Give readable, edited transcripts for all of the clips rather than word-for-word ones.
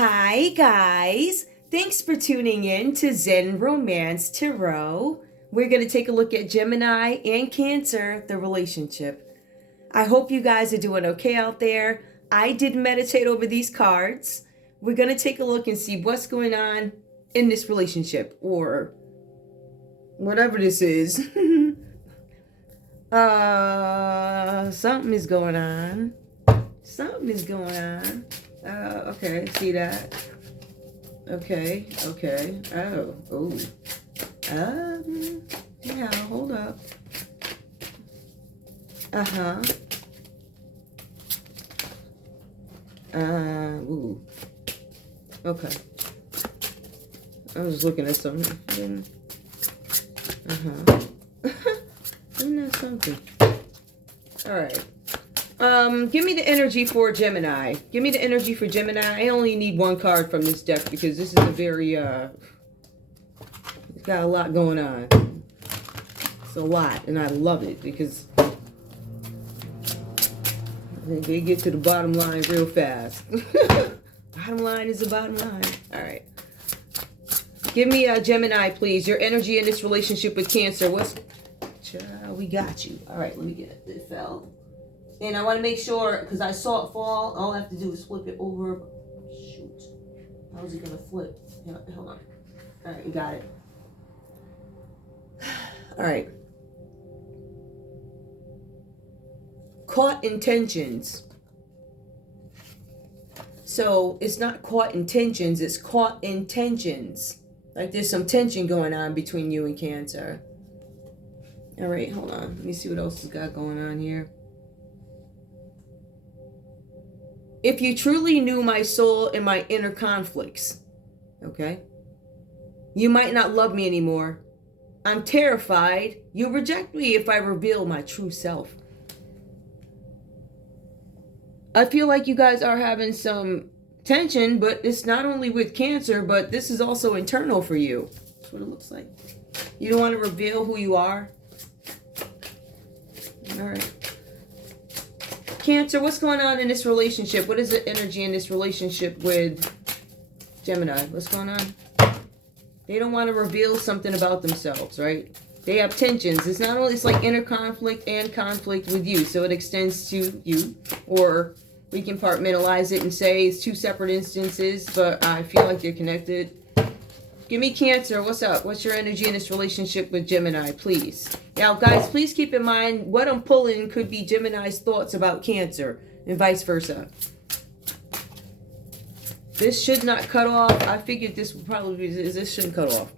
Hi, guys. Thanks for tuning in to Zen Romance Tarot. We're going to take a look at Gemini and Cancer, the relationship. I hope you guys are doing okay out there. I did meditate over these cards. We're going to take a look and see what's going on in this relationship, or whatever this is. Something is going on. Something is going on. Okay, see that? Okay. Yeah, hold up. Okay. I was looking at something. Isn't that something? Alright. Give me the energy for Gemini. Give me the energy for Gemini. I only need one card from this deck because this is a very, it's got a lot going on. It's a lot, and I love it because they get to the bottom line real fast. Bottom line is the bottom line. Alright. Give me a Gemini, please. Your energy in this relationship with Cancer. We got you. Alright, let me get it. It fell. And I want to make sure, because I saw it fall, all I have to do is flip it over. Shoot. How is it going to flip? Yeah, hold on. All right, you got it. All right. Caught intentions. So it's not caught intentions, it's caught intentions. Like there's some tension going on between you and Cancer. All right, hold on. Let me see what else has got going on here. If you truly knew my soul and my inner conflicts, okay, you might not love me anymore. I'm terrified you'll reject me if I reveal my true self. I feel like you guys are having some tension, but it's not only with Cancer, but this is also internal for you. That's what it looks like. You don't want to reveal who you are. All right. Cancer, what's going on in this relationship? What is the energy in this relationship with Gemini? What's going on? They don't want to reveal something about themselves, right? They have tensions. It's not only, it's like inner conflict and conflict with you. So it extends to you. Or we can compartmentalize it and say it's two separate instances, but I feel like they're connected. Give me Cancer. What's up? What's your energy in this relationship with Gemini, please? Now, guys, please keep in mind what I'm pulling could be Gemini's thoughts about Cancer and vice versa. This should not cut off. I figured this would probably be, this shouldn't cut off.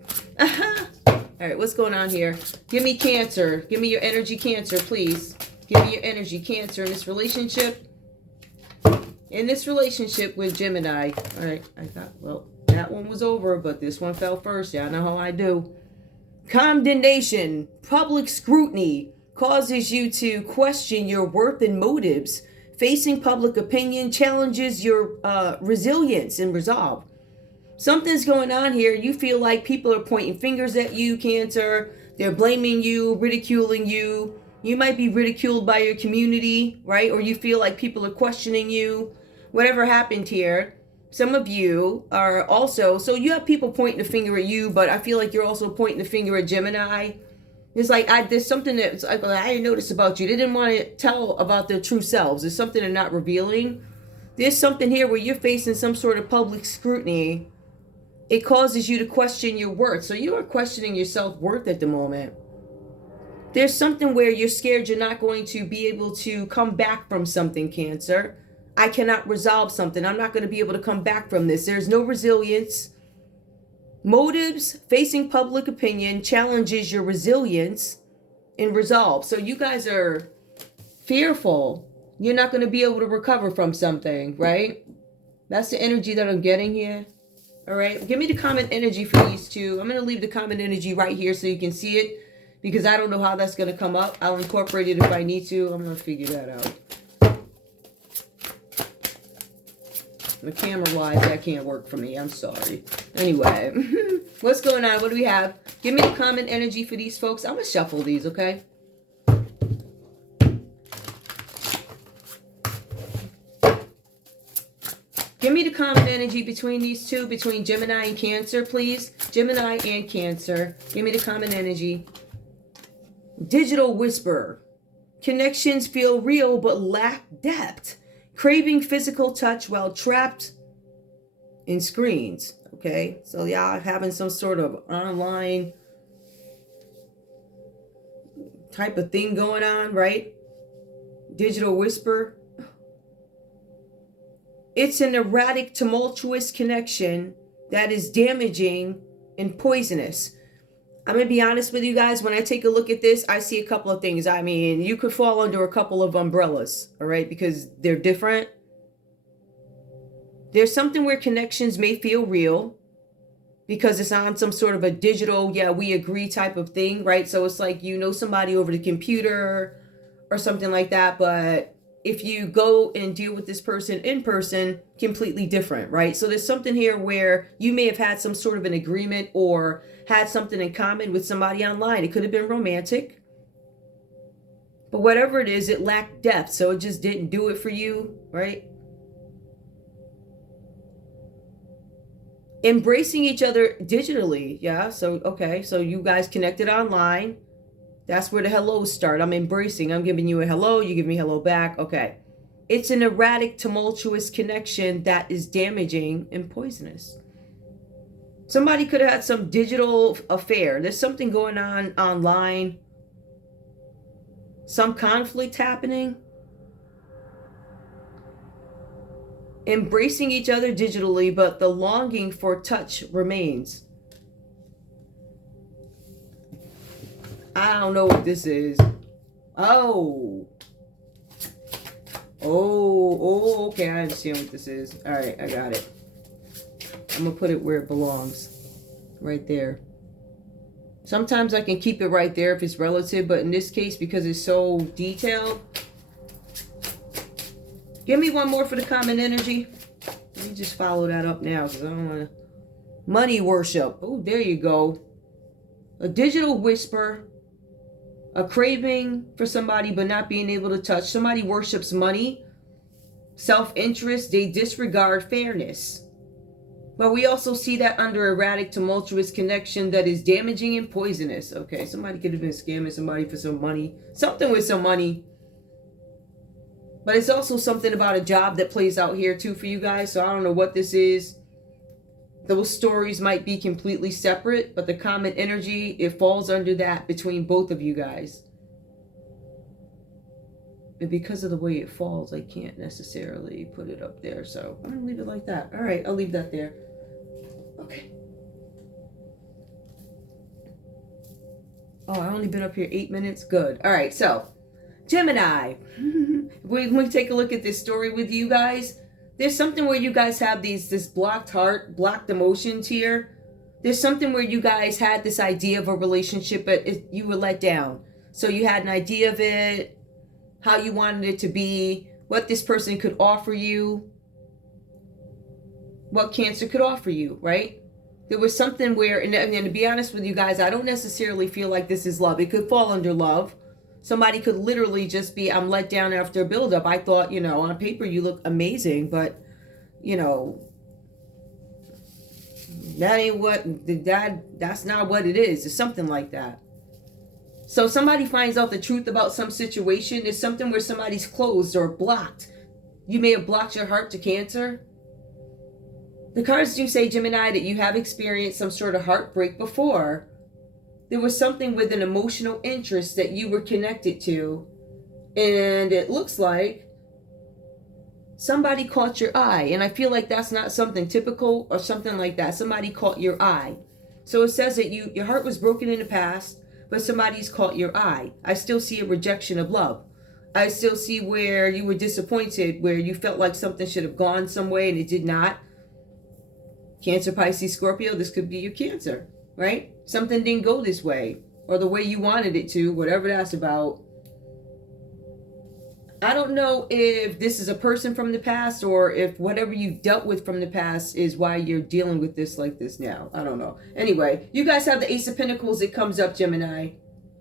All right, what's going on here? Give me Cancer. Give me your energy, Cancer, please. Give me your energy, Cancer, in this relationship. In this relationship with Gemini. All right, I thought, well, that one was over, but this one fell first. Y'all know how I do. Condemnation, public scrutiny causes you to question your worth and motives. Facing public opinion challenges your resilience and resolve. Something's going on here. You feel like people are pointing fingers at you, Cancer. They're blaming you, ridiculing you. You might be ridiculed by your community, right? Or you feel like people are questioning you. Whatever happened here. Some of you are also, so you have people pointing the finger at you, but I feel like you're also pointing the finger at Gemini. It's like, there's something that's like, I didn't notice about you. They didn't want to tell about their true selves. There's something they're not revealing. There's something here where you're facing some sort of public scrutiny. It causes you to question your worth. So you are questioning your self-worth at the moment. There's something where you're scared you're not going to be able to come back from something, Cancer. I cannot resolve something. I'm not going to be able to come back from this. There's no resilience. Motives, facing public opinion challenges your resilience and resolve. So you guys are fearful. You're not going to be able to recover from something, right? That's the energy that I'm getting here. All right. Give me the common energy for these two. I'm going to leave the common energy right here so you can see it because I don't know how that's going to come up. I'll incorporate it if I need to. I'm going to figure that out. The camera-wise, that can't work for me. I'm sorry. Anyway, what's going on? What do we have? Give me the common energy for these folks. I'm going to shuffle these, okay? Give me the common energy between these two, between Gemini and Cancer, please. Gemini and Cancer. Give me the common energy. Digital whisper. Connections feel real but lack depth. Craving physical touch while trapped in screens. Okay, so y'all having some sort of online type of thing going on, right? Digital whisper. It's an erratic, tumultuous connection that is damaging and poisonous. I'm going to be honest with you guys. When I take a look at this, I see a couple of things. I mean, you could fall under a couple of umbrellas, all right, because they're different. There's something where connections may feel real because it's on some sort of a digital, yeah, we agree type of thing, right? So it's like you know somebody over the computer or something like that, but if you go and deal with this person in person, completely different, right? So there's something here where you may have had some sort of an agreement or had something in common with somebody online. It could have been romantic, but whatever it is, it lacked depth, so it just didn't do it for you, right? Embracing each other digitally, yeah, so okay, so you guys connected online. That's where the hellos start. I'm embracing. I'm giving you a hello. You give me hello back. Okay. It's an erratic, tumultuous connection that is damaging and poisonous. Somebody could have had some digital affair. There's something going on online. Some conflict happening. Embracing each other digitally, but the longing for touch remains. I don't know what this is. Oh, okay. I understand what this is. All right, I got it. I'm going to put it where it belongs. Right there. Sometimes I can keep it right there if it's relative, but in this case, because it's so detailed. Give me one more for the common energy. Let me just follow that up now because I don't want to. Money worship. Oh, there you go. A digital whisper. A craving for somebody but not being able to touch. Somebody worships money, self-interest. They disregard fairness. But we also see that under erratic, tumultuous connection that is damaging and poisonous. Okay, somebody could have been scamming somebody for some money. Something with some money. But it's also something about a job that plays out here too for you guys. So I don't know what this is. Those stories might be completely separate, but the common energy, it falls under that between both of you guys. But because of the way it falls, I can't necessarily put it up there. So I'm going to leave it like that. All right, I'll leave that there. Okay. Oh, I've only been up here 8 minutes. Good. All right, so Gemini. When we take a look at this story with you guys, there's something where you guys have this blocked heart, blocked emotions here. There's something where you guys had this idea of a relationship, but you were let down. So you had an idea of it, how you wanted it to be, what this person could offer you, what Cancer could offer you, right? There was something where, and to be honest with you guys, I don't necessarily feel like this is love. It could fall under love. Somebody could literally just be, I'm let down after a buildup. I thought, on paper you look amazing, but, that ain't that's not what it is. It's something like that. So somebody finds out the truth about some situation. There's something where somebody's closed or blocked. You may have blocked your heart to Cancer. The cards do say, Gemini, that you have experienced some sort of heartbreak before. There was something with an emotional interest that you were connected to. And it looks like somebody caught your eye. And I feel like that's not something typical or something like that. Somebody caught your eye. So it says that your heart was broken in the past, but somebody's caught your eye. I still see a rejection of love. I still see where you were disappointed, where you felt like something should have gone some way and it did not. Cancer, Pisces, Scorpio, this could be your Cancer, right? Something didn't go this way or the way you wanted it to, whatever that's about. I don't know if this is a person from the past or if whatever you dealt with from the past is why you're dealing with this like this now. I don't know. Anyway, you guys have the Ace of Pentacles. It comes up, Gemini.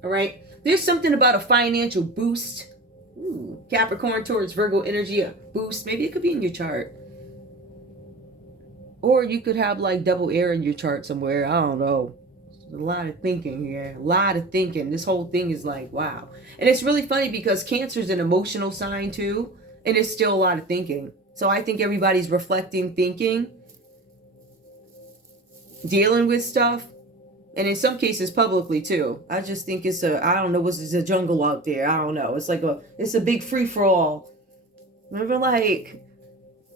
All right. There's something about a financial boost. Ooh, Capricorn, Taurus, Virgo energy, a boost. Maybe it could be in your chart. Or you could have like double air in your chart somewhere. I don't know. A lot of thinking here. A lot of thinking. This whole thing is like, wow. And it's really funny because Cancer is an emotional sign too. And it's still a lot of thinking. So I think everybody's reflecting, thinking, dealing with stuff. And in some cases publicly too. I just think it's I don't know, it's a jungle out there. I don't know. It's like it's a big free-for-all. Remember like,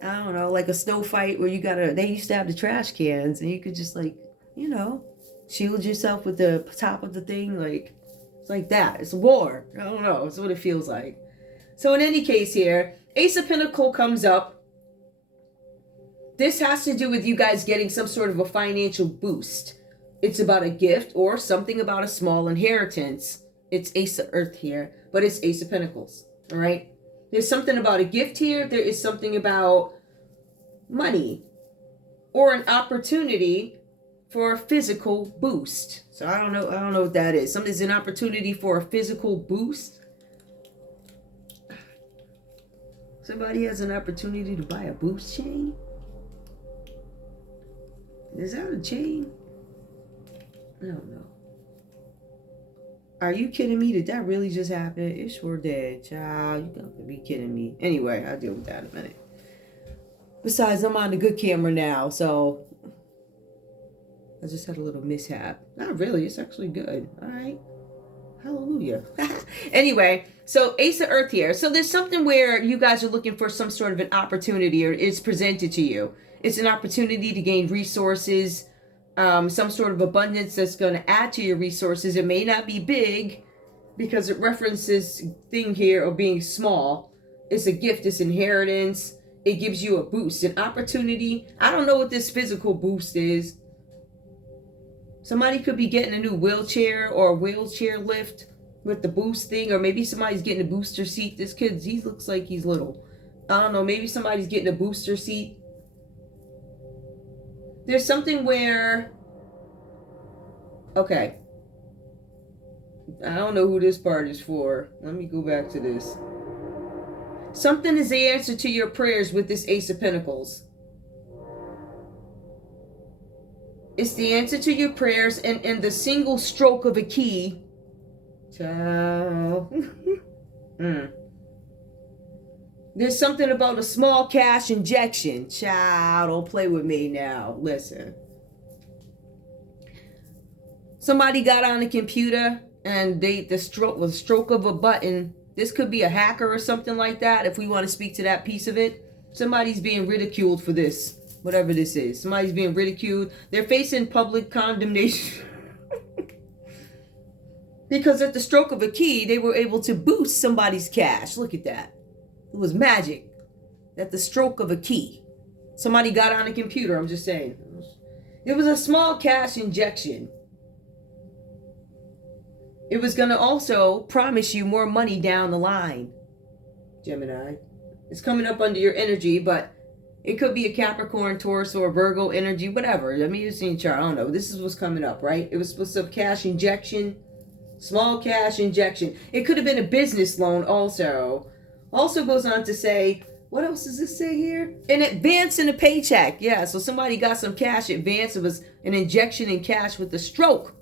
I don't know, like a snow fight where they used to have the trash cans and you could just like, you know, shield yourself with the top of the thing. Like, it's like that. It's a war. I don't know. It's what it feels like. So in any case here, Ace of Pentacles comes up. This has to do with you guys getting some sort of a financial boost. It's about a gift or something about a small inheritance. It's Ace of Earth here, but it's Ace of Pentacles. All right. There's something about a gift here. There is something about money or an opportunity for a physical boost. So I don't know what that is. Something's an opportunity for a physical boost. Somebody has an opportunity to buy a boost chain. Is that a chain? I don't know. Are you kidding me? Did that really just happen? It sure did. Child, you got to be kidding me. Anyway, I'll deal with that in a minute. Besides, I'm on the good camera now, so I just had a little mishap. Not really. It's actually good. All right. Hallelujah. Anyway, so Ace of Earth here. So there's something where you guys are looking for some sort of an opportunity, or it's presented to you. It's an opportunity to gain resources, some sort of abundance that's going to add to your resources. It may not be big because it references thing here of being small. It's a gift. It's inheritance. It gives you a boost, an opportunity. I don't know what this physical boost is. Somebody could be getting a new wheelchair or a wheelchair lift with the boost thing. Or maybe somebody's getting a booster seat. This kid, he looks like he's little. I don't know. Maybe somebody's getting a booster seat. There's something where... Okay. I don't know who this part is for. Let me go back to this. Something is the answer to your prayers with this Ace of Pentacles. It's the answer to your prayers, and in the single stroke of a key. Ciao. There's something about a small cash injection. Child, don't play with me now. Listen. Somebody got on a computer and the stroke of a button. This could be a hacker or something like that. If we want to speak to that piece of it, somebody's being ridiculed for this. Whatever this is. Somebody's being ridiculed. They're facing public condemnation. Because at the stroke of a key, they were able to boost somebody's cash. Look at that. It was magic. At the stroke of a key. Somebody got on a computer, I'm just saying. It was a small cash injection. It was going to also promise you more money down the line. Gemini. It's coming up under your energy, but it could be a Capricorn, Taurus, or a Virgo energy, whatever. I mean, you've seen chart. I don't know. This is what's coming up, right? It was supposed to have cash injection. Small cash injection. It could have been a business loan also. Also goes on to say, what else does this say here? An advance in a paycheck. Yeah, so somebody got some cash advance. It was an injection in cash with a stroke.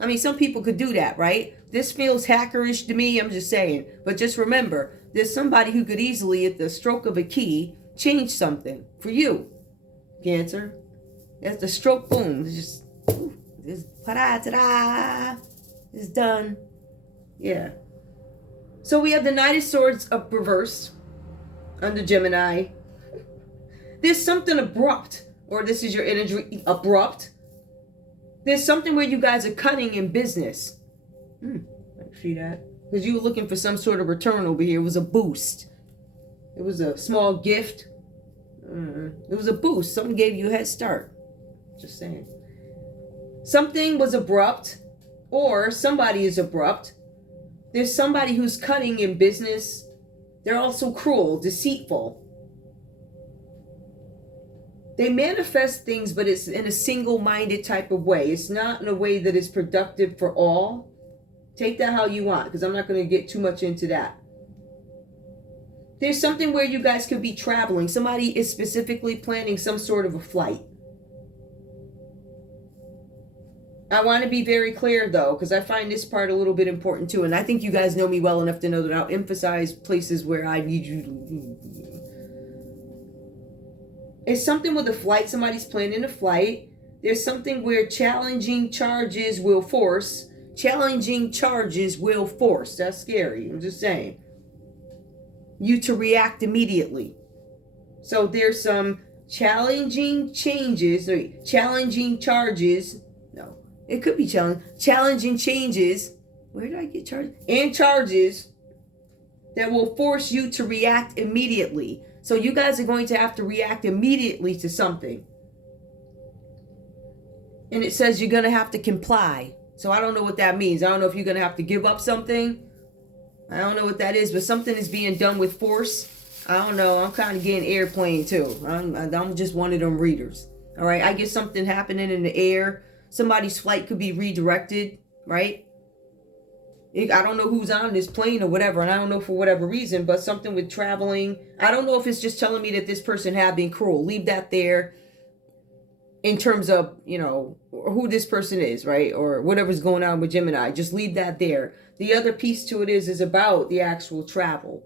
I mean, some people could do that, right? This feels hackerish to me, I'm just saying. But just remember, there's somebody who could easily, at the stroke of a key, change something for you, Cancer. That's the stroke, boom. It's just, ta-da, it's done. Yeah. So we have the Knight of Swords up reversed under Gemini. There's something abrupt, or this is your energy, abrupt. There's something where you guys are cutting in business. I see that. Because you were looking for some sort of return over here. It was a boost. It was a small gift. It was a boost. Someone gave you a head start. Just saying. Something was abrupt, or somebody is abrupt. There's somebody who's cutting in business. They're also cruel, deceitful. They manifest things, but it's in a single-minded type of way. It's not in a way that is productive for all. Take that how you want, because I'm not going to get too much into that. There's something where you guys could be traveling. Somebody is specifically planning some sort of a flight. I want to be very clear, though, because I find this part a little bit important, too. And I think you guys know me well enough to know that I'll emphasize places where I need you to... It's something with a flight. Somebody's planning a flight. There's something where challenging charges will force. Challenging charges will force. That's scary. I'm just saying. You to react immediately. So there's some challenging changes. Challenging charges. No. It could be challenging changes. Where did I get charged? And charges that will force you to react immediately. So you guys are going to have to react immediately to something. And it says you're going to have to comply. So I don't know what that means. I don't know if you're going to have to give up something. I don't know what that is, but something is being done with force. I don't know. I'm kind of getting airplane too. I'm just one of them readers. All right. I get something happening in the air. Somebody's flight could be redirected, right? I don't know who's on this plane or whatever, and I don't know for whatever reason, but something with traveling. I don't know if it's just telling me that this person had been cruel. Leave that there in terms of, you know, who this person is, right? Or whatever's going on with Gemini. Just leave that there. The other piece to it is about the actual travel.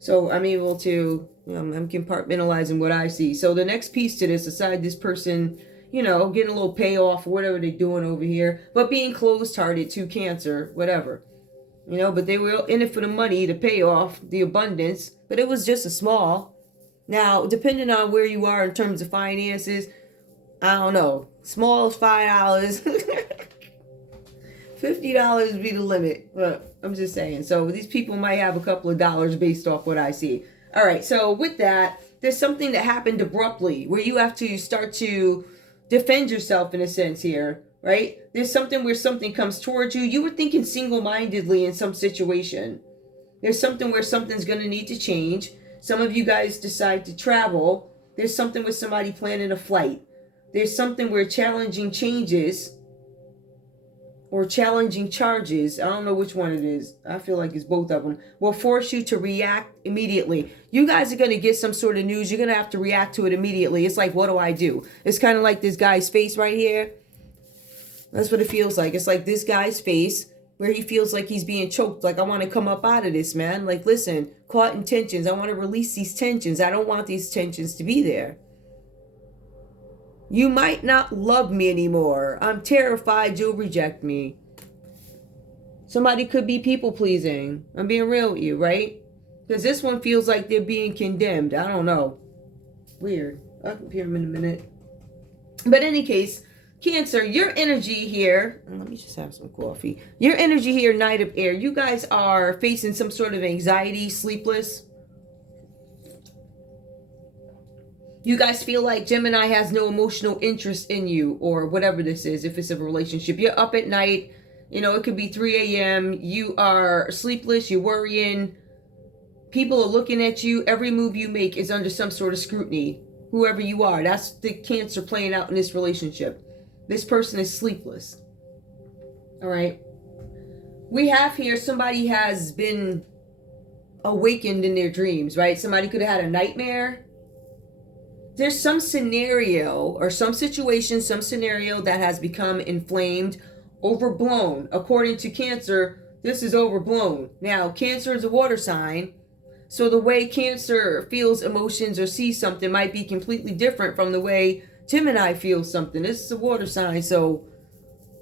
So I'm able to, you know, I'm compartmentalizing what I see. So the next piece to this, aside this person, you know, getting a little payoff or whatever they're doing over here, but being closed-hearted to Cancer, whatever. You know, but they were in it for the money, the payoff, the abundance, but it was just a small. Now, depending on where you are in terms of finances, I don't know, small is $5. $50 would be the limit, but I'm just saying. So these people might have a couple of dollars based off what I see. All right, so with that, there's something that happened abruptly where you have to start to defend yourself in a sense here, right? There's something where something comes towards you. You were thinking single-mindedly in some situation. There's something where something's going to need to change. Some of you guys decide to travel. There's something with somebody planning a flight. There's something where challenging changes or challenging charges, I don't know which one it is, I feel like it's both of them, will force you to react immediately. You guys are going to get some sort of news. You're going to have to react to it immediately. It's like, what do I do? It's kind of like this guy's face right here. That's what it feels like. It's like this guy's face where he feels like he's being choked. Like, I want to come up out of this, man. Like, listen, caught in tensions. I want to release these tensions. I don't want these tensions to be there. You might not love me anymore. I'm terrified you'll reject me. Somebody could be people-pleasing. I'm being real with you, right? Because this one feels like they're being condemned. I don't know. Weird. I'll compare them in a minute. But in any case, Cancer, your energy here... Let me just have some coffee. Your energy here, Knight of Air. You guys are facing some sort of anxiety, sleepless. You guys feel like Gemini has no emotional interest in you or whatever this is, if it's a relationship. You're up at night. You know, it could be 3 a.m. You are sleepless. You're worrying. People are looking at you. Every move you make is under some sort of scrutiny. Whoever you are, that's the Cancer playing out in this relationship. This person is sleepless. All right. We have here somebody has been awakened in their dreams, right? Somebody could have had a nightmare. There's some scenario or some situation, some scenario that has become inflamed, overblown. According to Cancer, this is overblown. Now, Cancer is a water sign, so the way Cancer feels emotions or sees something might be completely different from the way Gemini feels something. This is a water sign, so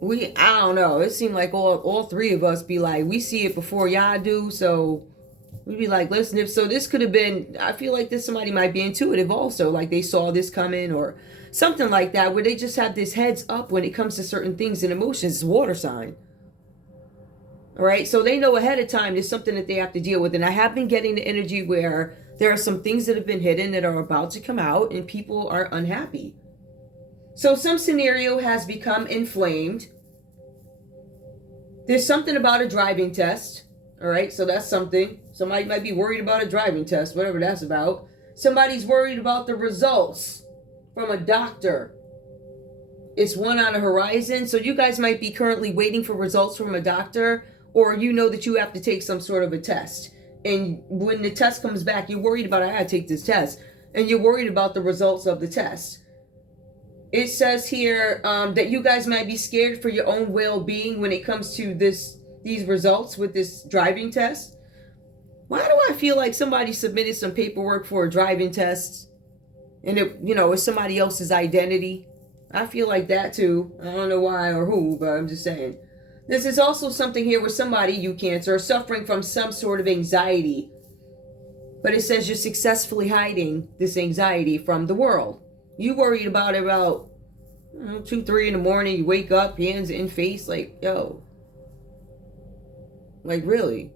I don't know. It seemed like all three of us be like, we see it before y'all do, so... We'd be like, listen, if so, this could have been, I feel like this somebody might be intuitive also, like they saw this coming or something like that, where they just have this heads up when it comes to certain things and emotions. It's a water sign. All right, so they know ahead of time there's something that they have to deal with. And I have been getting the energy where there are some things that have been hidden that are about to come out and people are unhappy. So some scenario has become inflamed. There's something about a driving test. All right, so that's something. Somebody might be worried about a driving test, whatever that's about. Somebody's worried about the results from a doctor. It's one on the horizon. So you guys might be currently waiting for results from a doctor, or you know that you have to take some sort of a test. And when the test comes back, you're worried about, I gotta take this test. And you're worried about the results of the test. It says here that you guys might be scared for your own well-being when it comes to these results with this driving test. Why do I feel like somebody submitted some paperwork for a driving test and it, you know, it's somebody else's identity? I feel like that too. I don't know why or who, but I'm just saying. This is also something here where somebody, you Cancer, are suffering from some sort of anxiety. But it says you're successfully hiding this anxiety from the world. You worried about it about 2, 3 in the morning. You wake up, hands in face, like, yo. Like, really?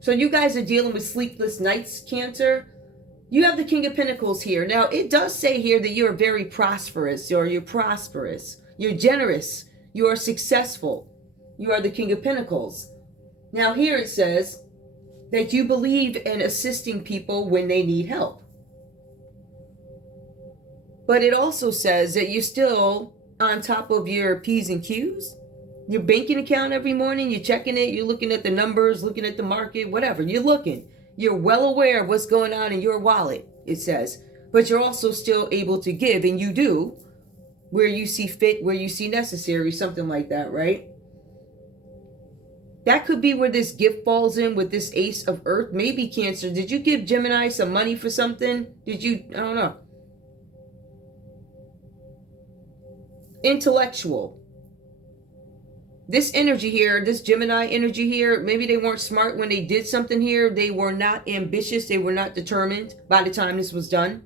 So you guys are dealing with sleepless nights, Cancer. You have the King of Pentacles here. Now, it does say here that you're very prosperous, or you're prosperous. You're generous. You are successful. You are the King of Pentacles. Now, here it says that you believe in assisting people when they need help. But it also says that you're still on top of your P's and Q's. Your banking account every morning, you're checking it, you're looking at the numbers, looking at the market, whatever. You're looking. You're well aware of what's going on in your wallet, it says. But you're also still able to give, and you do, where you see fit, where you see necessary, something like that, right? That could be where this gift falls in with this Ace of Earth. Maybe, Cancer, did you give Gemini some money for something? Did you? I don't know. Intellectual. This energy here, this Gemini energy here, maybe they weren't smart when they did something here. They were not ambitious. They were not determined by the time this was done.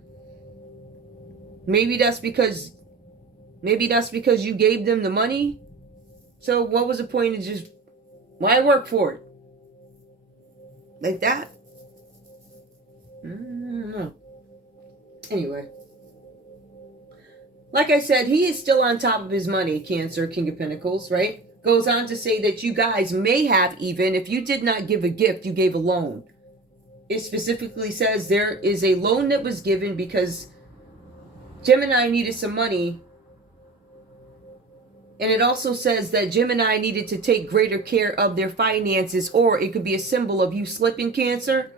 Maybe that's because you gave them the money. So what was the point of just, why work for it? Like that? I don't know. Anyway. Like I said, he is still on top of his money, Cancer, King of Pentacles, right? Goes on to say that you guys may have even, if you did not give a gift, you gave a loan. It specifically says there is a loan that was given because Gemini needed some money. And it also says that Gemini needed to take greater care of their finances, or it could be a symbol of you slipping, Cancer.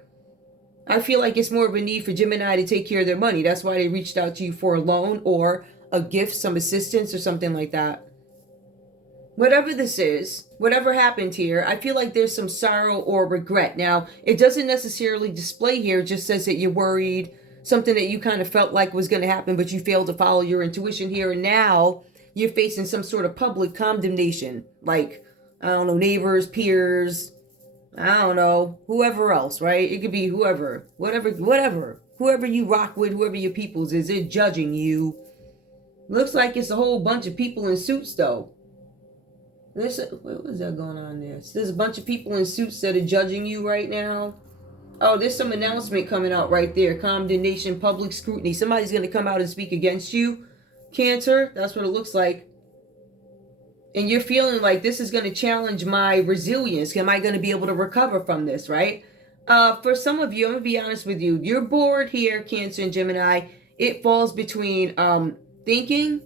I feel like it's more of a need for Gemini to take care of their money. That's why they reached out to you for a loan or a gift, some assistance or something like that. Whatever this is, whatever happened here, I feel like there's some sorrow or regret. Now, it doesn't necessarily display here. It just says that you're worried, something that you kind of felt like was going to happen, but you failed to follow your intuition here. And now you're facing some sort of public condemnation, like, I don't know, neighbors, peers, I don't know, whoever else, right? It could be whoever, whoever you rock with, whoever your peoples is, they're judging you. Looks like it's a whole bunch of people in suits, though. What was that going on there? So there's a bunch of people in suits that are judging you right now. Oh, there's some announcement coming out right there. Condemnation, public scrutiny. Somebody's going to come out and speak against you, Cancer. That's what it looks like. And you're feeling like this is going to challenge my resilience. Am I going to be able to recover from this, right? For some of you, I'm going to be honest with you. Your board here, Cancer and Gemini, it falls between thinking,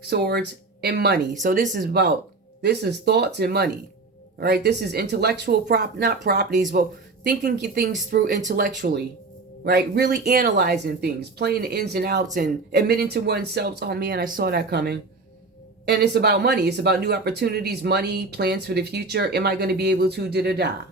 swords, and money. So this is thoughts and money. All right, this is intellectual not properties, but thinking things through intellectually, right? Really analyzing things, playing the ins and outs and admitting to oneself, oh man, I saw that coming. And it's about money. It's about new opportunities, money, plans for the future. Am I going to be able to da-da-da?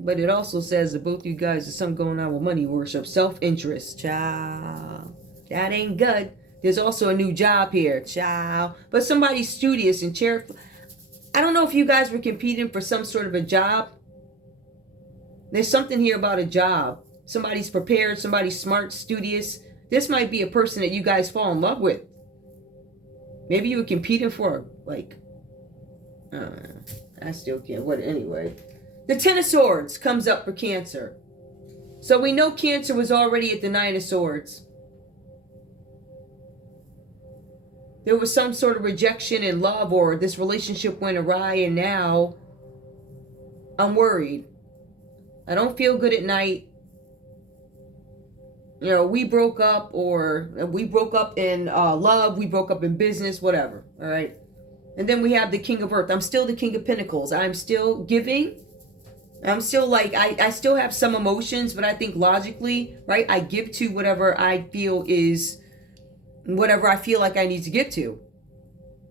But it also says that both you guys, there's something going on with money worship, self-interest. Child, that ain't good. There's also a new job here, child. But somebody's studious and cheerful. I don't know if you guys were competing for some sort of a job. There's something here about a job. Somebody's prepared, somebody's smart, studious. This might be a person that you guys fall in love with. Maybe you were competing for, like, I still can't. What, anyway. The Ten of Swords comes up for Cancer. So we know Cancer was already at the Nine of Swords. There was some sort of rejection in love, or this relationship went awry, and now I'm worried. I don't feel good at night. You know, we broke up, or we broke up in love, we broke up in business, whatever, all right? And then we have the King of Earth. I'm still the King of Pentacles. I'm still giving. I'm still like, I still have some emotions, but I think logically, right, I give to whatever I feel is, whatever I feel like I need to give to,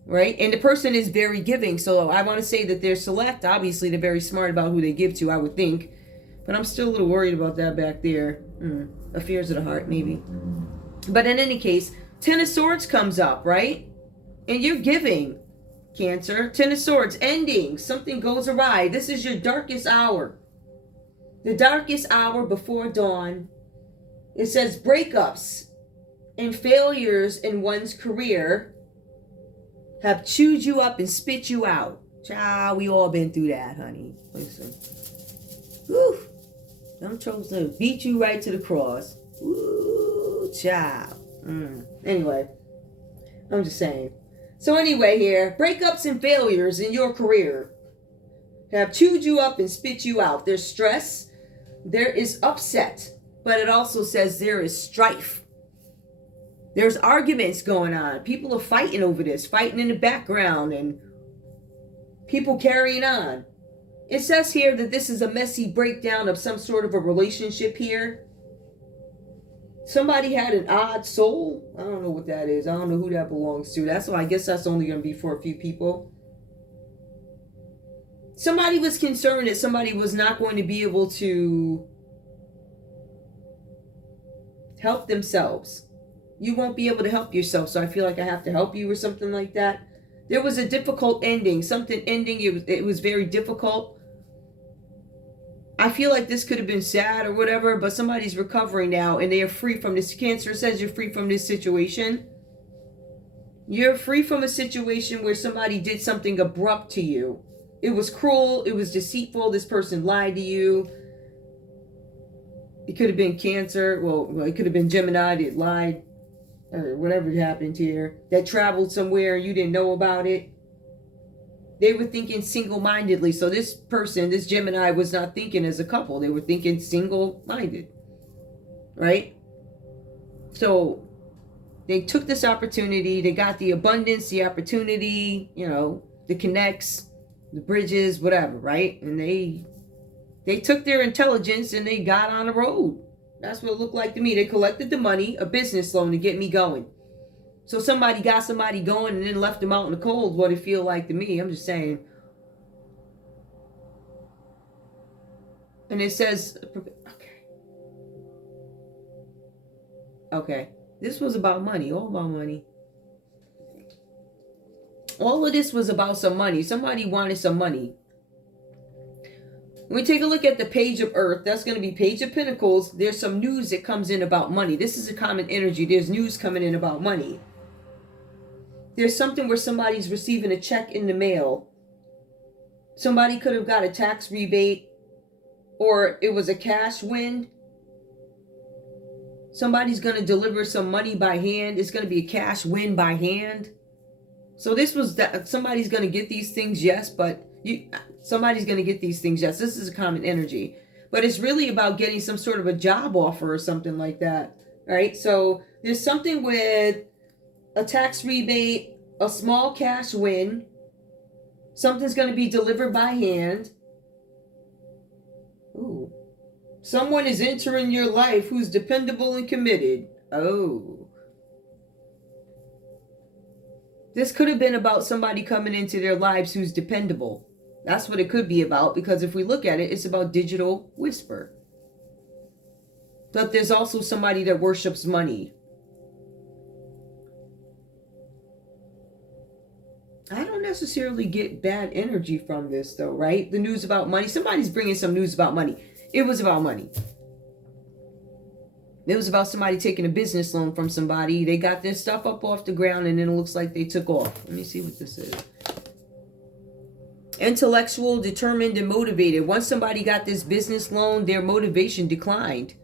right? And the person is very giving, so I want to say that they're select. Obviously, they're very smart about who they give to, I would think. But I'm still a little worried about that back there. Affairs of the heart, maybe. But in any case, Ten of Swords comes up, right? And you're giving. Cancer, Ten of Swords, ending. Something goes awry. This is your darkest hour. The darkest hour before dawn. It says breakups and failures in one's career have chewed you up and spit you out. Child, we all been through that, honey. Listen. Whew. Them tropes to beat you right to the cross. Woo, child. Anyway, I'm just saying. So anyway here, breakups and failures in your career have chewed you up and spit you out. There's stress, there is upset, but it also says there is strife. There's arguments going on. People are fighting over this, fighting in the background, and people carrying on. It says here that this is a messy breakdown of some sort of a relationship here. Somebody had an odd soul. I don't know what that is. I don't know who that belongs to. That's why I guess that's only going to be for a few people. Somebody was concerned that somebody was not going to be able to help themselves. You won't be able to help yourself, so I feel like I have to help you or something like that. There was a difficult ending. Something ending. It was very difficult. I feel like this could have been sad or whatever, but somebody's recovering now and they are free from this. Cancer says you're free from this situation. You're free from a situation where somebody did something abrupt to you. It was cruel. It was deceitful. This person lied to you. It could have been Cancer. Well, it could have been Gemini that lied or whatever happened here. That traveled somewhere and you didn't know about it. They were thinking single-mindedly. So this person, this Gemini, was not thinking as a couple. They were thinking single-minded. Right? So they took this opportunity. They got the abundance, the opportunity, you know, the connects, the bridges, whatever, right? And they took their intelligence and they got on the road. That's what it looked like to me. They collected the money, a business loan to get me going. So somebody got somebody going and then left them out in the cold. What it feel like to me. I'm just saying. And it says, okay. This was about money. All about money. All of this was about some money. Somebody wanted some money. When we take a look at the Page of Earth, that's going to be Page of Pentacles. There's some news that comes in about money. This is a common energy. There's news coming in about money. There's something where somebody's receiving a check in the mail. Somebody could have got a tax rebate, or it was a cash win. Somebody's going to deliver some money by hand. It's going to be a cash win by hand. So this was that somebody's going to get these things, yes, but somebody's going to get these things, yes. This is a common energy. But it's really about getting some sort of a job offer or something like that, right? So there's something with a tax rebate, a small cash win. Something's going to be delivered by hand. Ooh. Someone is entering your life who's dependable and committed. Oh. This could have been about somebody coming into their lives who's dependable. That's what it could be about, because if we look at it, it's about digital whisper. But there's also somebody that worships money. I don't necessarily get bad energy from this though, right? The news about money. Somebody's bringing some news about money. It was about money. It was about somebody taking a business loan from somebody. They got their stuff up off the ground and then it looks like they took off. Let me see what this is. Intellectual, determined, and motivated. Once somebody got this business loan, their motivation declined.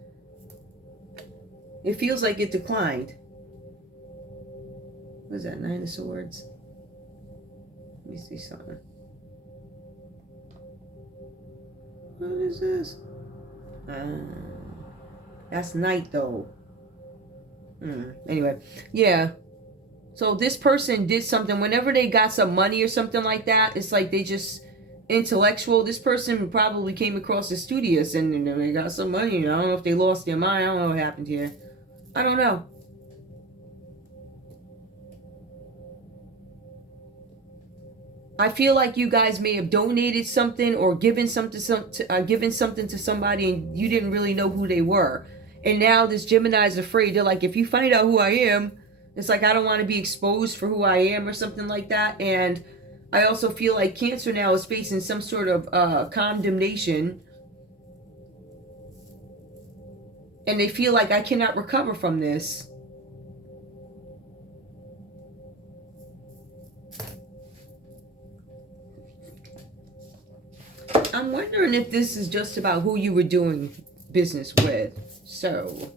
It feels like it declined. What is that? Nine of Swords. Let me see something. What is this? That's night though. Anyway, yeah. So this person did something. Whenever they got some money or something like that, it's like they just intellectual. This person probably came across as studious and they got some money. I don't know if they lost their mind. I don't know what happened here. I don't know. I feel like you guys may have donated something or given something to somebody and you didn't really know who they were. And now this Gemini is afraid. They're like, if you find out who I am, it's like I don't want to be exposed for who I am or something like that. And I also feel like Cancer now is facing some sort of condemnation. And they feel like I cannot recover from this. I'm wondering if this is just about who you were doing business with. So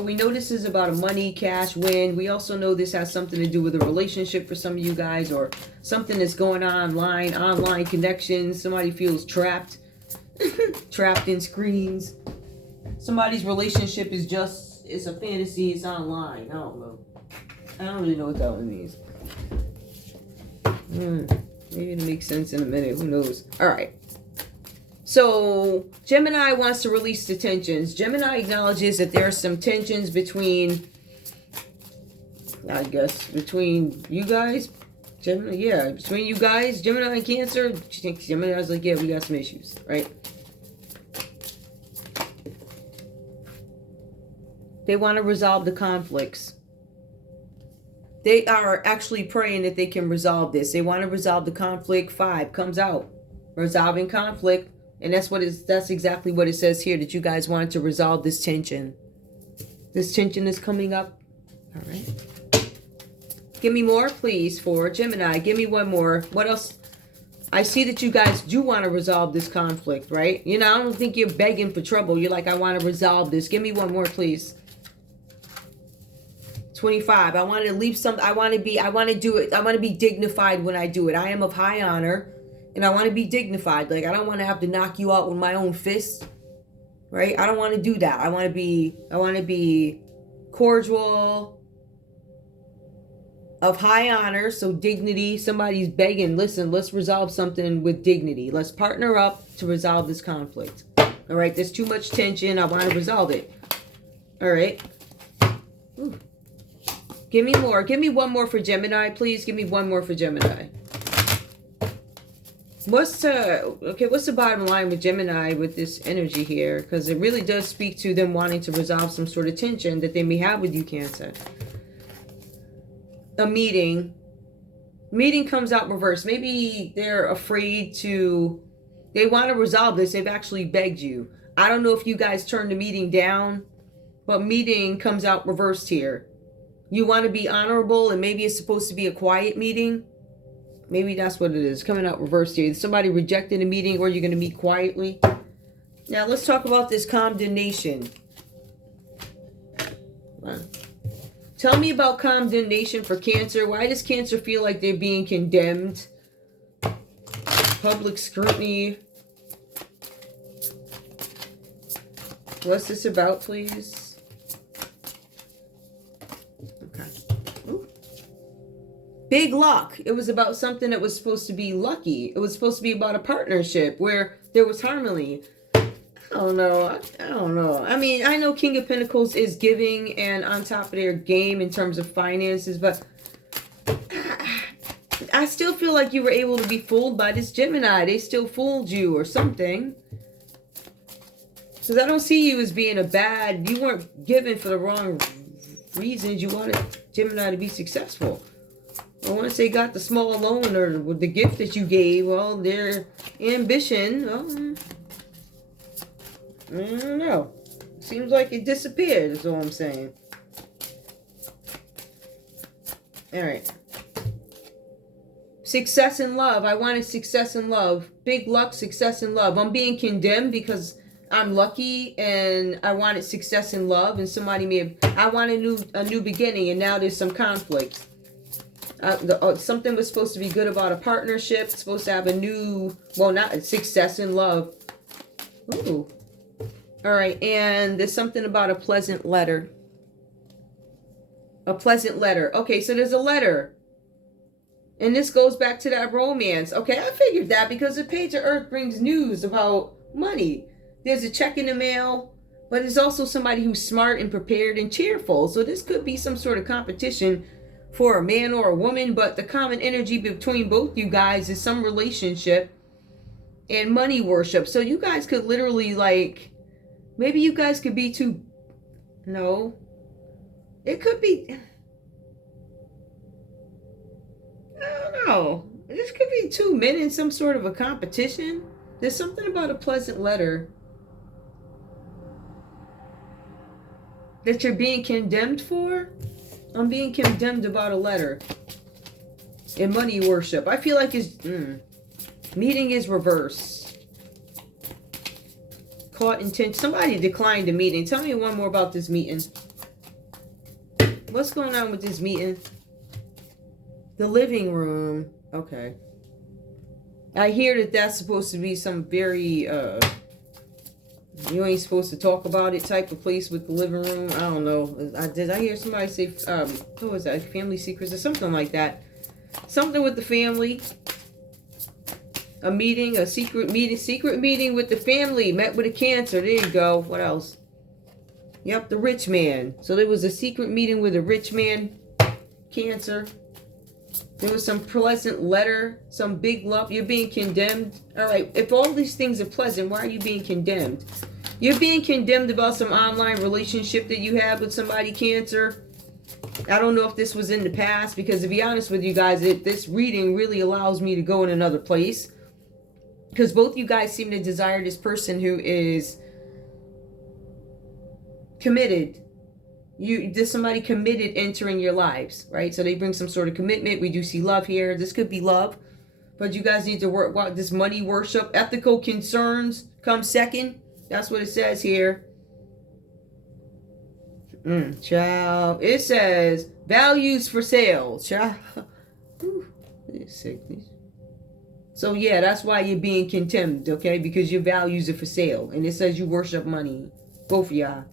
we know this is about a money, cash, win. We also know this has something to do with a relationship for some of you guys, or something that's going on online connections. Somebody feels trapped, trapped in screens. Somebody's relationship is just, it's a fantasy, it's online. I don't know. I don't really know what that one means. Maybe it'll make sense in a minute. Who knows? All right. So Gemini wants to release the tensions. Gemini acknowledges that there are some tensions between, I guess, between you guys. Gemini, yeah, between you guys, Gemini and Cancer. Gemini's like, yeah, we got some issues, right? They want to resolve the conflicts. They are actually praying that they can resolve this. They want to resolve the conflict. 5 comes out. Resolving conflict. And that's exactly what it says here, that you guys wanted to resolve this tension. This tension is coming up. All right. Give me more, please, for Gemini. Give me one more. What else? I see that you guys do want to resolve this conflict, right? You know, I don't think you're begging for trouble. You're like, I want to resolve this. Give me one more, please. 25. I want to leave some. I want to do it. I want to be dignified when I do it. I am of high honor, and I want to be dignified. Like, I don't want to have to knock you out with my own fists, right? I don't want to do that. I want to be cordial, of high honor, so dignity. Somebody's begging, listen, let's resolve something with dignity. Let's partner up to resolve this conflict. All right, there's too much tension. I want to resolve it. All right. Ooh. Give me more. Give me one more for Gemini, please. Give me one more for Gemini. What's the bottom line with Gemini with this energy here? Because it really does speak to them wanting to resolve some sort of tension that they may have with you, Cancer. A meeting. Meeting comes out reversed. Maybe they're afraid to... They want to resolve this. They've actually begged you. I don't know if you guys turned the meeting down, but meeting comes out reversed here. You want to be honorable, and maybe it's supposed to be a quiet meeting. Maybe that's what it is. Coming out reversed here. Somebody rejecting a meeting, or you're going to meet quietly. Now, let's talk about this condemnation. Tell me about condemnation for Cancer. Why does Cancer feel like they're being condemned? Public scrutiny. What's this about, please? Big luck. It was about something that was supposed to be lucky. It was supposed to be about a partnership where there was harmony. I don't know. I mean, I know King of Pentacles is giving and on top of their game in terms of finances, but I still feel like you were able to be fooled by this Gemini. They still fooled you or something. Because I don't see you as being you weren't given for the wrong reasons. You wanted Gemini to be successful. Once they got the small loan or the gift that you gave, well, their ambition, well, I don't know. Seems like it disappeared, is all I'm saying. All right. Success in love. I wanted success in love. Big luck, success in love. I'm being condemned because I'm lucky and I wanted success in love, and somebody may have... I want a new beginning, and now there's some conflict. Something was supposed to be good about a partnership. It's supposed to have a new, well, not success in love. Ooh. All right. And there's something about a pleasant letter. A pleasant letter. Okay. So there's a letter. And this goes back to that romance. Okay, I figured that because the page of Earth brings news about money. There's a check in the mail, but there's also somebody who's smart and prepared and cheerful. So this could be some sort of competition for a man or a woman, but the common energy between both you guys is some relationship and money worship. So you guys could literally, like, maybe you guys could be two, no, it could be, I don't know. This could be two men in some sort of a competition. There's something about a pleasant letter that you're being condemned for. I'm being condemned about a letter. In money worship. I feel like it's... meeting is reverse. Caught intent. Somebody declined a meeting. Tell me one more about this meeting. What's going on with this meeting? The living room. Okay. I hear that that's supposed to be some very... you ain't supposed to talk about it type of place with the living room. I don't know. Did I hear somebody say, what was that? Family secrets or something like that. Something with the family. A meeting, a secret meeting with the family. Met with a Cancer. There you go. What else? Yep, the rich man. So there was a secret meeting with a rich man. Cancer. There was some pleasant letter, some big love. You're being condemned. All right, if all these things are pleasant, why are you being condemned? You're being condemned about some online relationship that you have with somebody, Cancer. I don't know if this was in the past, because to be honest with you guys, this reading really allows me to go in another place. Because both you guys seem to desire this person who is committed. There's somebody committed entering your lives, right? So they bring some sort of commitment. We do see love here. This could be love, but you guys need to work out this money worship. Ethical concerns come second. That's what it says here. Child. It says values for sale. Child. So yeah, that's why you're being condemned, okay? Because your values are for sale. And it says you worship money. Both of y'all.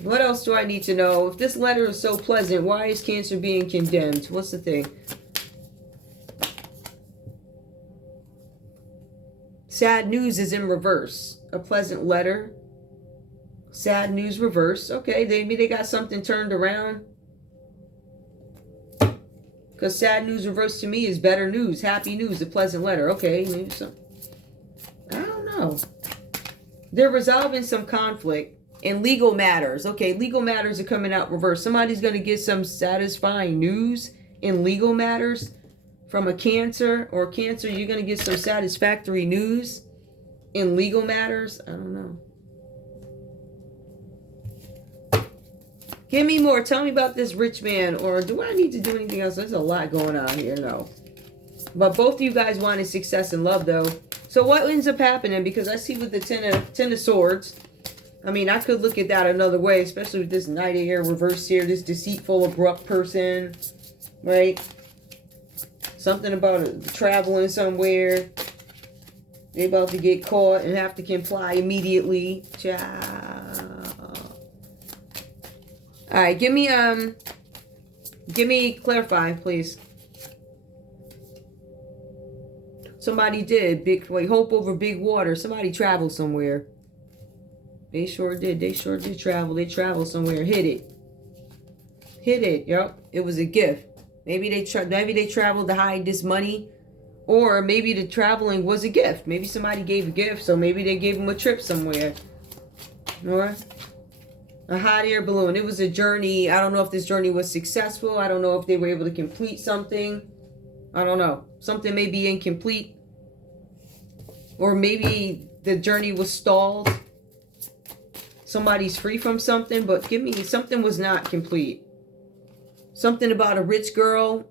What else do I need to know? If this letter is so pleasant, why is Cancer being condemned? What's the thing? Sad news is in reverse. A pleasant letter. Sad news reverse. Okay, maybe they got something turned around. Because sad news reverse to me is better news. Happy news, a pleasant letter. Okay, maybe some. I don't know. They're resolving some conflict in legal matters. Okay, legal matters are coming out reverse. Somebody's going to get some satisfying news in legal matters from a Cancer. Or Cancer, you're going to get some satisfactory news in legal matters. I don't know. Give me more. Tell me about this rich man. Or do I need to do anything else? There's a lot going on here. No. But both of you guys wanted success and love, though. So what ends up happening? Because I see with the Ten of Swords. I mean, I could look at that another way. Especially with this Knight of Air reversed here. This deceitful, abrupt person. Right? Something about traveling somewhere. They about to get caught and have to comply immediately. All right, give me clarify, please. Somebody did hope over big water. Somebody traveled somewhere. They sure did. They sure did travel. They traveled somewhere. Hit it. Yep. It was a gift. Maybe they traveled to hide this money, or maybe the traveling was a gift. Maybe somebody gave a gift, so maybe they gave them a trip somewhere. Or a hot air balloon. It was a journey. I don't know if this journey was successful. I don't know if they were able to complete something. I don't know. Something may be incomplete. Or maybe the journey was stalled. Somebody's free from something, but give me something was not complete. Something about a rich girl.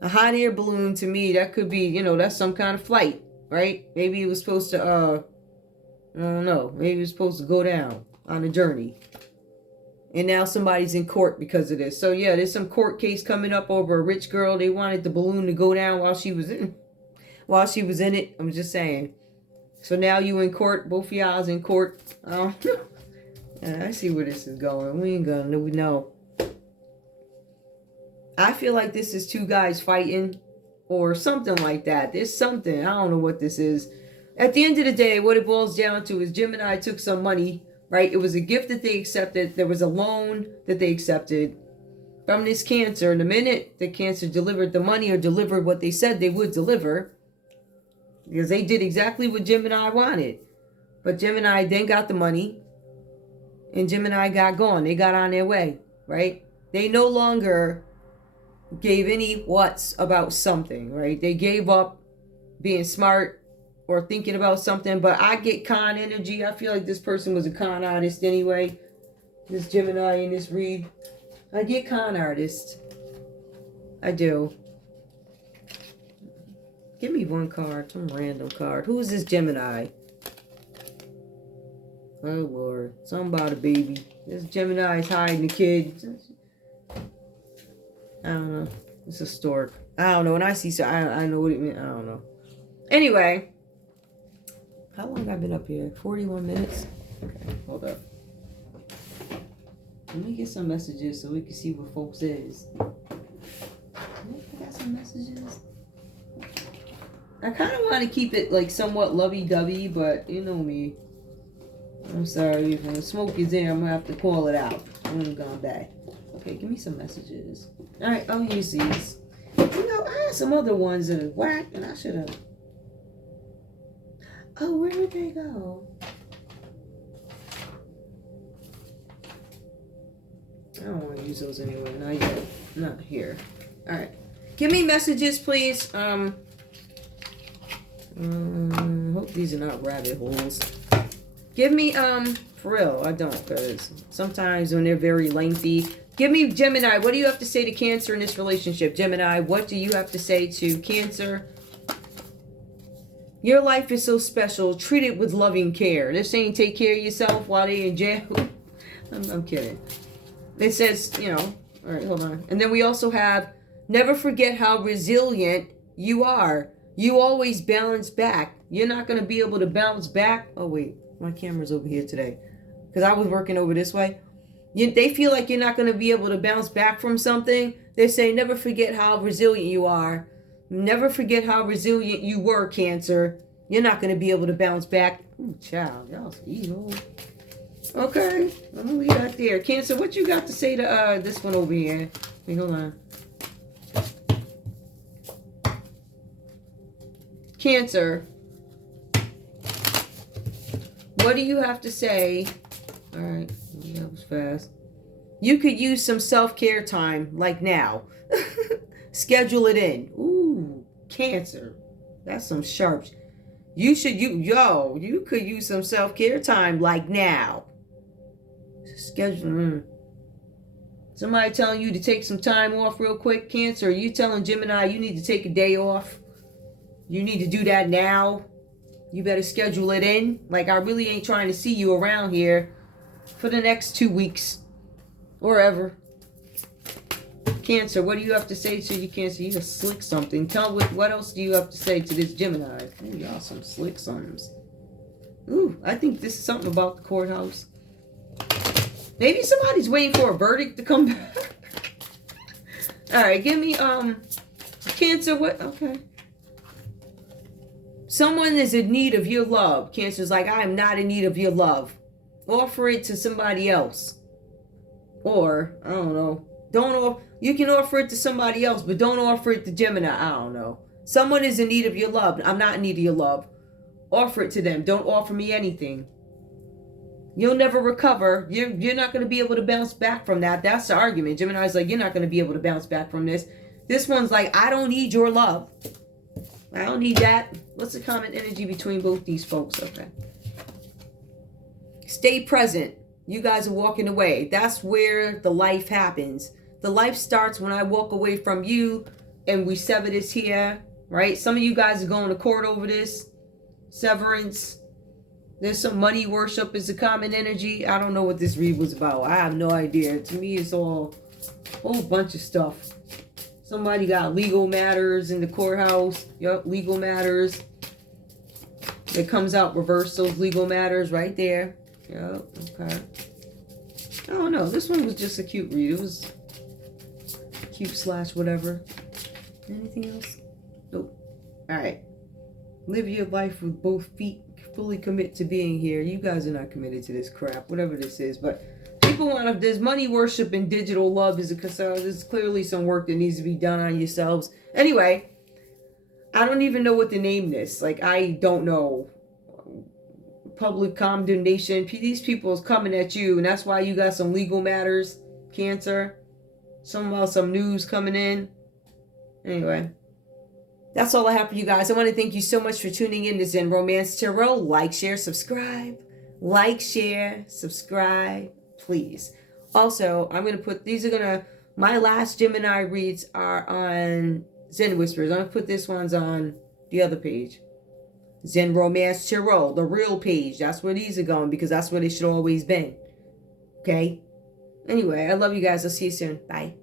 A hot air balloon, to me, that could be, that's some kind of flight, right? Maybe it was supposed to, I don't know. Maybe it was supposed to go down on a journey. And now somebody's in court because of this. So yeah, there's some court case coming up over a rich girl. They wanted the balloon to go down while she was in it. I'm just saying. So now you in court. Both of y'all's in court. Yeah, I see where this is going. We ain't gonna know. I feel like this is two guys fighting or something like that. There's something. I don't know what this is. At the end of the day, what it boils down to is Gemini took some money, right? It was a gift that they accepted. There was a loan that they accepted from this Cancer. And the minute the Cancer delivered the money or delivered what they said they would deliver, because they did exactly what Gemini wanted. But Gemini then got the money and Gemini got gone. They got on their way, right? They no longer gave any whats about something, right? They gave up being smart or thinking about something. But I get con energy. I feel like this person was a con artist anyway. This Gemini in this read. I get con artist. I do. Give me one card, some random card. Who is this Gemini? Oh Lord, something about a baby. This Gemini is hiding the kid. I don't know. It's a stork. I don't know. When I see so, I know what it means. I don't know. Anyway, how long have I been up here? 41 minutes. Okay, hold up. Let me get some messages so we can see what folks is. I got some messages. I kind of want to keep it like somewhat lovey-dovey, but you know me. I'm sorry, if the smoke is there, I'm going to have to call it out when I'm gone back. Okay, give me some messages. Alright, I'll use these. You know, I had some other ones that are whack, and I should have... Oh, where did they go? I don't want to use those anyway. Not yet. Not here. Alright. Give me messages, please. Hope these are not rabbit holes. Give me, for real, I don't, because sometimes when they're very lengthy. Give me Gemini. What do you have to say to Cancer in this relationship? Gemini, what do you have to say to Cancer? Your life is so special. Treat it with loving care. They're saying take care of yourself while they're in jail. I'm kidding. It says, you know, all right, hold on. And then we also have, never forget how resilient you are. You always bounce back. You're not going to be able to bounce back. Oh, wait. My camera's over here today. Because I was working over this way. They feel like you're not going to be able to bounce back from something. They say, never forget how resilient you are. Never forget how resilient you were, Cancer. You're not going to be able to bounce back. Ooh, child, y'all evil. Okay, I'm going to leave that there. Cancer, what you got to say to this one over here? Wait, hold on. Cancer, what do you have to say? All right, that was fast. You could use some self-care time, like now. Schedule it in. Ooh, Cancer, that's some sharp. You could use some self-care time, like now. Schedule. Somebody telling you to take some time off real quick, Cancer. Or you telling Gemini you need to take a day off? You need to do that now. You better schedule it in. Like, I really ain't trying to see you around here for the next 2 weeks or ever. Cancer, what do you have to say to you, Cancer? You just slick something. Tell what else do you have to say to this Gemini? Ooh, y'all some slick somethings. Ooh, I think this is something about the courthouse. Maybe somebody's waiting for a verdict to come back. All right, give me Cancer. What? Okay. Someone is in need of your love. Cancer's like, I am not in need of your love. Offer it to somebody else. Or, I don't know. You can offer it to somebody else, but don't offer it to Gemini. I don't know. Someone is in need of your love. I'm not in need of your love. Offer it to them. Don't offer me anything. You'll never recover. You're not going to be able to bounce back from that. That's the argument. Gemini's like, you're not going to be able to bounce back from this. This one's like, I don't need your love. I don't need that. What's the common energy between both these folks? Okay. Stay present. You guys are walking away. That's where the life happens. The life starts when I walk away from you and we sever this here, right? Some of you guys are going to court over this. Severance. There's some money worship is a common energy. I don't know what this read was about. I have no idea. To me, it's all a whole bunch of stuff. Somebody got legal matters in the courthouse. Yup, legal matters. It comes out reverse, those legal matters right there. Yup, okay. I don't know. This one was just a cute read. cute slash whatever. Anything else? Nope. All right. Live your life with both feet. Fully commit to being here. You guys are not committed to this crap, whatever this is. But people want to, there's money worship and digital love is a concern. There's clearly some work that needs to be done on yourselves. Anyway, I don't even know what to name this. Like, I don't know. Public condemnation. These people is coming at you, and that's why you got some legal matters, Cancer. Some news coming in. Anyway, that's all I have for you guys. I want to thank you so much for tuning in to Zen Romance Tarot. Like, share, subscribe. Like, share, subscribe, please. Also, I'm going to put, my last Gemini reads are on Zen Whispers. I'm going to put this one's on the other page. Zen Romance Tarot, the real page. That's where these are going, because that's where they should always been. Okay? Anyway, I love you guys. I'll see you soon. Bye.